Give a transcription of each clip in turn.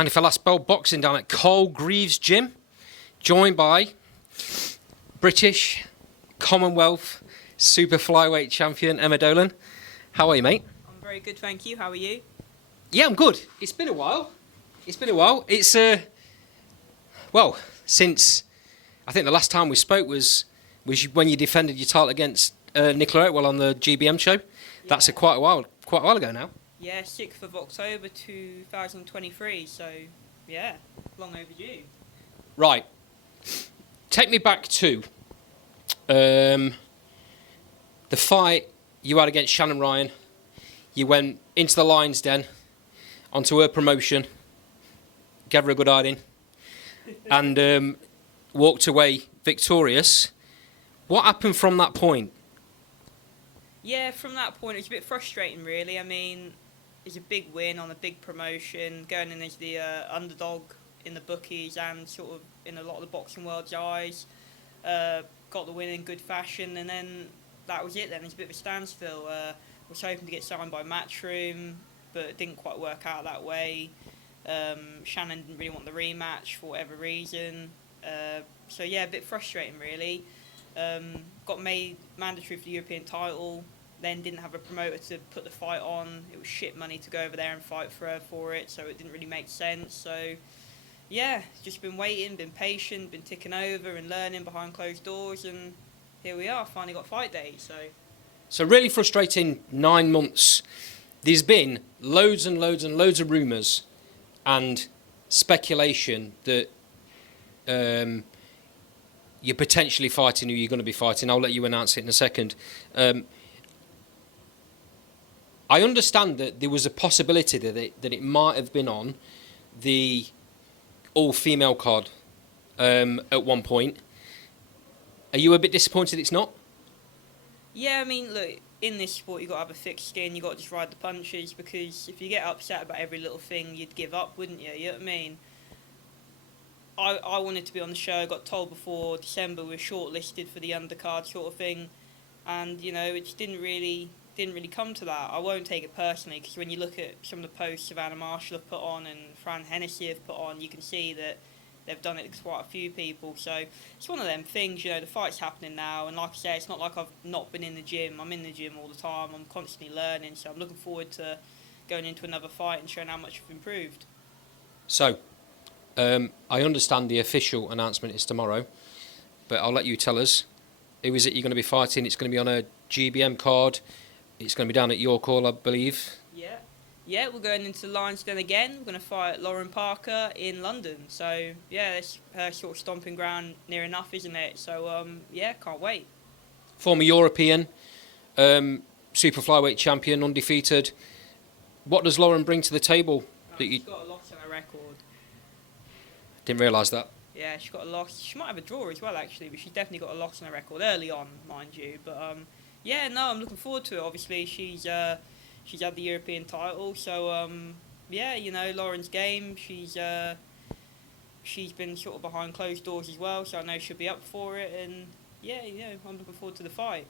And if I last bell boxing down at Carl Greaves gym, joined by British, Commonwealth, super-flyweight champion Emma Dolan. How are you, mate? I'm very good, thank you. How are you? Yeah, I'm good. It's been a while. It's well, since I think the last time we spoke was when you defended your title against Nicola Oatwell on the GBM show. That's quite a while ago now. Yeah, 6th of October 2023, so yeah, long overdue. Right. Take me back to the fight you had against Shannon Ryan. You went into the Lion's Den, onto her promotion, gave her a good hiding, and walked away victorious. What happened from that point? Yeah, from that point it was a bit frustrating, really. I mean, it's a big win on a big promotion, going in as the underdog in the bookies and sort of in a lot of the boxing world's eyes. Got the win in good fashion, and then that was it then. It's a bit of a standstill. Was hoping to get signed by Matchroom, but it didn't quite work out that way. Shannon didn't really want the rematch for whatever reason. So yeah, a bit frustrating, really. Got made mandatory for the European title, then didn't have a promoter to put the fight on. It was shit money to go over there and fight for her for it, so it didn't really make sense. So yeah, just been waiting, been patient, been ticking over and learning behind closed doors, and here we are, finally got fight day. So really frustrating 9 months. There's been loads and loads and loads of rumours and speculation that you're potentially fighting who you're going to be fighting. I'll let you announce it in a second. I understand that there was a possibility that it might have been on the all-female card at one point. Are you a bit disappointed it's not? Yeah, I mean, look, in this sport you've got to have a thick skin, you've got to just ride the punches, because if you get upset about every little thing, you'd give up, wouldn't you? You know what I mean? I wanted to be on the show, got told before December we were shortlisted for the undercard sort of thing, and, you know, it just didn't really come to that. I won't take it personally, because when you look at some of the posts Savannah Marshall have put on and Fran Hennessy have put on, you can see that they've done it to quite a few people. So it's one of them things, you know, the fight's happening now, and like I say, it's not like I've not been in the gym. I'm in the gym all the time, I'm constantly learning, so I'm looking forward to going into another fight and showing how much I've improved. So, I understand the official announcement is tomorrow, but I'll let you tell us. Who is it you're going to be fighting? It's going to be on a GBM card. It's going to be down at York Hall, I believe. Yeah, we're going into the Lion's Den again. We're going to fight Lauren Parker in London. So, yeah, it's her sort of stomping ground near enough, isn't it? So, yeah, can't wait. Former European, super flyweight champion, undefeated. What does Lauren bring to the table? She's got a loss on her record. Didn't realise that. Yeah, she's got a loss. She might have a draw as well, actually, but she's definitely got a loss on her record early on, mind you. But yeah, no, I'm looking forward to it. Obviously, she's had the European title, so yeah, you know, Lauren's game. She's been sort of behind closed doors as well, so I know she'll be up for it. And yeah, you know, I'm looking forward to the fight.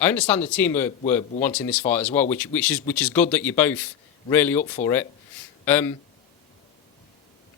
I understand the team were wanting this fight as well, which is good that you're both really up for it.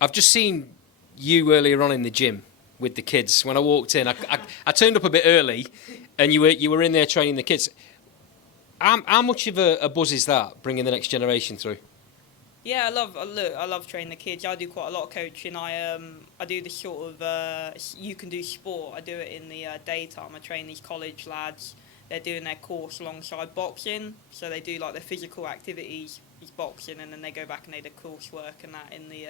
I've just seen you earlier on in the gym with the kids. When I walked in, I turned up a bit early, and you were in there training the kids. How much of a buzz is that, bringing the next generation through? Yeah, I love training the kids. I do quite a lot of coaching. I do this sort of you can do sport. I do it in the daytime. I train these college lads. They're doing their course alongside boxing, so they do like their physical activities is boxing, and then they go back and they do coursework and that in the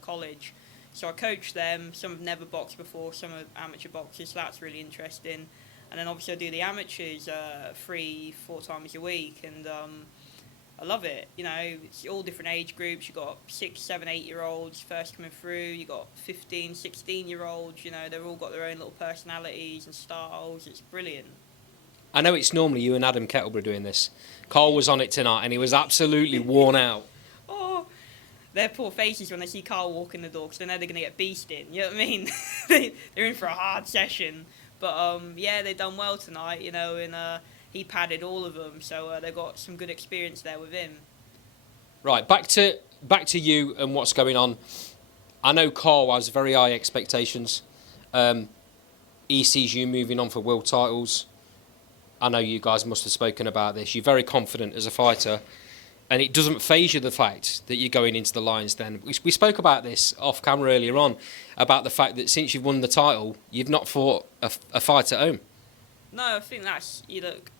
college. So I coach them. Some have never boxed before, some are amateur boxers, so that's really interesting. And then obviously I do the amateurs 3-4 times a week, and I love it. You know, it's all different age groups. You've got 6, 7, 8-year-olds first coming through. You've got 15, 16-year-olds. You know, they've all got their own little personalities and styles. It's brilliant. I know it's normally you and Adam Kettleborough doing this. Carl was on it tonight, and he was absolutely worn out. Oh, their poor faces when they see Carl walk in the door, because they know they're going to get beasted. You know what I mean? They're in for a hard session. But yeah, they've done well tonight, you know, and he padded all of them, so they got some good experience there with him. Right, back to back to you and what's going on. I know Carl has very high expectations. He sees you moving on for world titles. I know you guys must have spoken about this. You're very confident as a fighter, and it doesn't faze you the fact that you're going into the Lions Den. We spoke about this off camera earlier on, about the fact that since you've won the title, you've not fought a fight at home. No, I think that's, you look,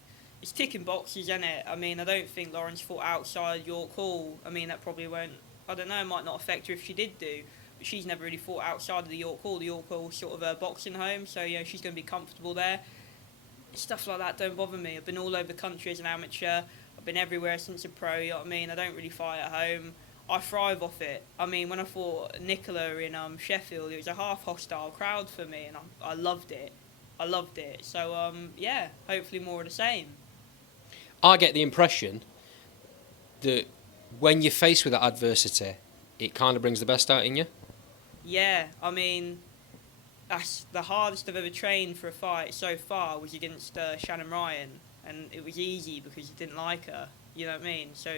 it's ticking boxes, isn't it? I mean, I don't think Lauren's fought outside York Hall. I mean, that probably won't, I don't know, it might not affect her if she did do. But she's never really fought outside of the York Hall. The York Hall's sort of her boxing home, so, you know, she's going to be comfortable there. Stuff like that don't bother me. I've been all over the country as an amateur. I've been everywhere since a pro, you know what I mean? I don't really fight at home. I thrive off it. I mean, when I fought Nicola in Sheffield, it was a half hostile crowd for me, and I loved it. I loved it. So, yeah, hopefully more of the same. I get the impression that when you're faced with that adversity, it kind of brings the best out in you. Yeah, I mean, that's the hardest I've ever trained for a fight so far was against Shannon Ryan, and it was easy because you didn't like her, you know what I mean? So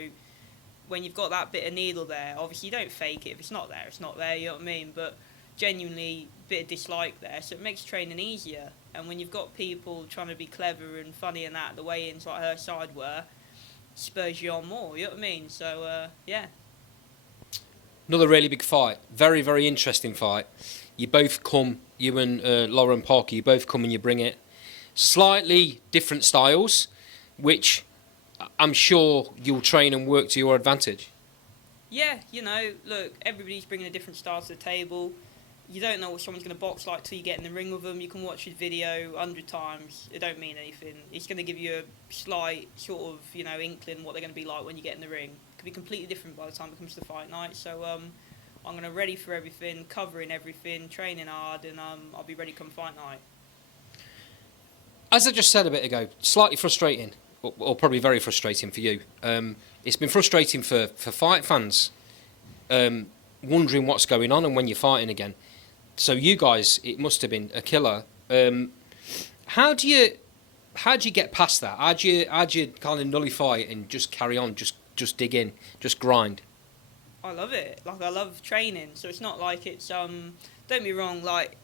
when you've got that bit of needle there, obviously you don't fake it. If it's not there, it's not there, you know what I mean? But genuinely, bit of dislike there, so it makes training easier. And when you've got people trying to be clever and funny and that, the weigh-ins like her side were, spurs you on more, you know what I mean? So, yeah. Another really big fight. Very, very interesting fight. You both come, you and Lauren Parker, you both come and you bring it. Slightly different styles, which I'm sure you'll train and work to your advantage. Yeah, you know, look, everybody's bringing a different style to the table. You don't know what someone's going to box like till you get in the ring with them. You can watch his video 100 times. It don't mean anything. It's going to give you a slight sort of, you know, inkling what they're going to be like when you get in the ring. It could be completely different by the time it comes to the fight night. So I'm going to ready for everything, covering everything, training hard, and I'll be ready come fight night. As I just said a bit ago, slightly frustrating, or probably very frustrating for you. It's been frustrating for fight fans, wondering what's going on and when you're fighting again. So you guys, it must have been a killer. How do you get past that? How do you kind of nullify it and just carry on, just dig in, just grind? I love it. Like, I love training, so it's not like it's don't get me wrong, like,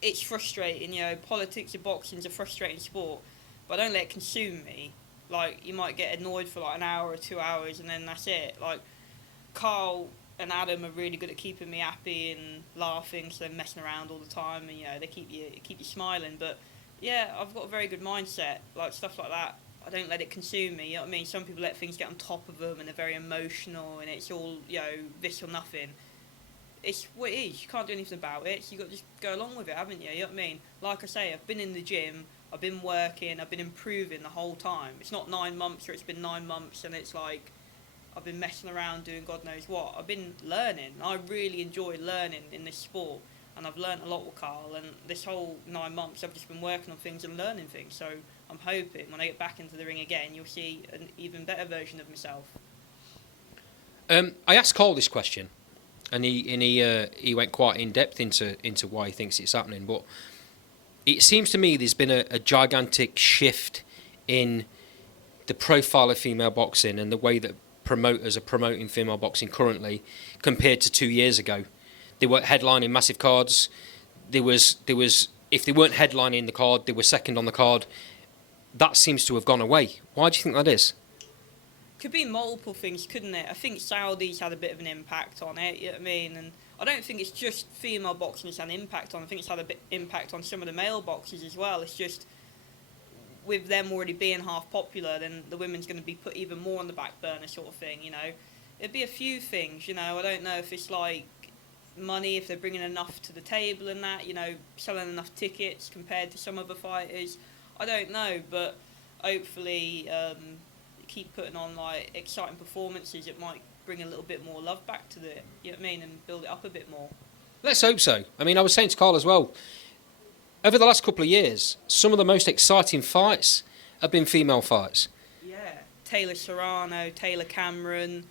it's frustrating, you know, politics of boxing's a frustrating sport, but I don't let it consume me. Like, you might get annoyed for like an hour or 2 hours and then that's it. Like, Carl and Adam are really good at keeping me happy and laughing, so they're messing around all the time, and you know, they keep you smiling. But yeah, I've got a very good mindset, like stuff like that. I don't let it consume me, you know what I mean? Some people let things get on top of them and they're very emotional and it's all, you know, this or nothing. It's what it is. You can't do anything about it, so you've got to just go along with it, haven't you? You know what I mean? Like I say, I've been in the gym, I've been working, I've been improving the whole time. It's not 9 months or it's been 9 months and it's like I've been messing around doing God knows what. I've been learning. I really enjoy learning in this sport, and I've learnt a lot with Carl, and this whole 9 months I've just been working on things and learning things. So I'm hoping when I get back into the ring again, you'll see an even better version of myself. I asked Carl this question, and he went quite in depth into why he thinks it's happening. But it seems to me there's been a gigantic shift in the profile of female boxing and the way that promoters are promoting female boxing currently compared to 2 years ago. They weren't headlining massive cards. There was if they weren't headlining the card, they were second on the card. That seems to have gone away. Why do you think that is? Could be multiple things, couldn't it? I think Saudis had a bit of an impact on it, you know what I mean? And I don't think it's just female boxing it's had an impact on. I think it's had a bit impact on some of the male boxers as well. It's just with them already being half popular, then the women's going to be put even more on the back burner sort of thing, you know. It'd be a few things, you know. I don't know if it's like money, if they're bringing enough to the table and that, you know, selling enough tickets compared to some other fighters. I don't know, but hopefully keep putting on like exciting performances. It might bring a little bit more love back to the, you know what I mean, and build it up a bit more. Let's hope so. I mean, I was saying to Carl as well, over the last couple of years, some of the most exciting fights have been female fights. Yeah, Taylor Serrano, Taylor Cameron,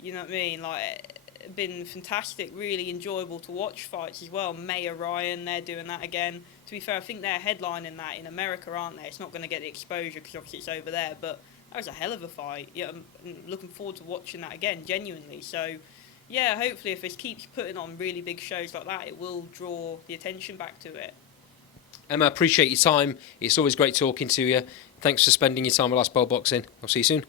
you know what I mean? Like, been fantastic, really enjoyable to watch fights as well. Maya Ryan, they're doing that again. To be fair, I think they're headlining that in America, aren't they? It's not going to get the exposure because obviously it's over there, but that was a hell of a fight. Yeah, I'm looking forward to watching that again, genuinely. So Yeah, hopefully if it keeps putting on really big shows like that, it will draw the attention back to it. Emma, appreciate your time. It's always great talking to you. Thanks for spending your time with us, Bowl Boxing. I'll see you soon.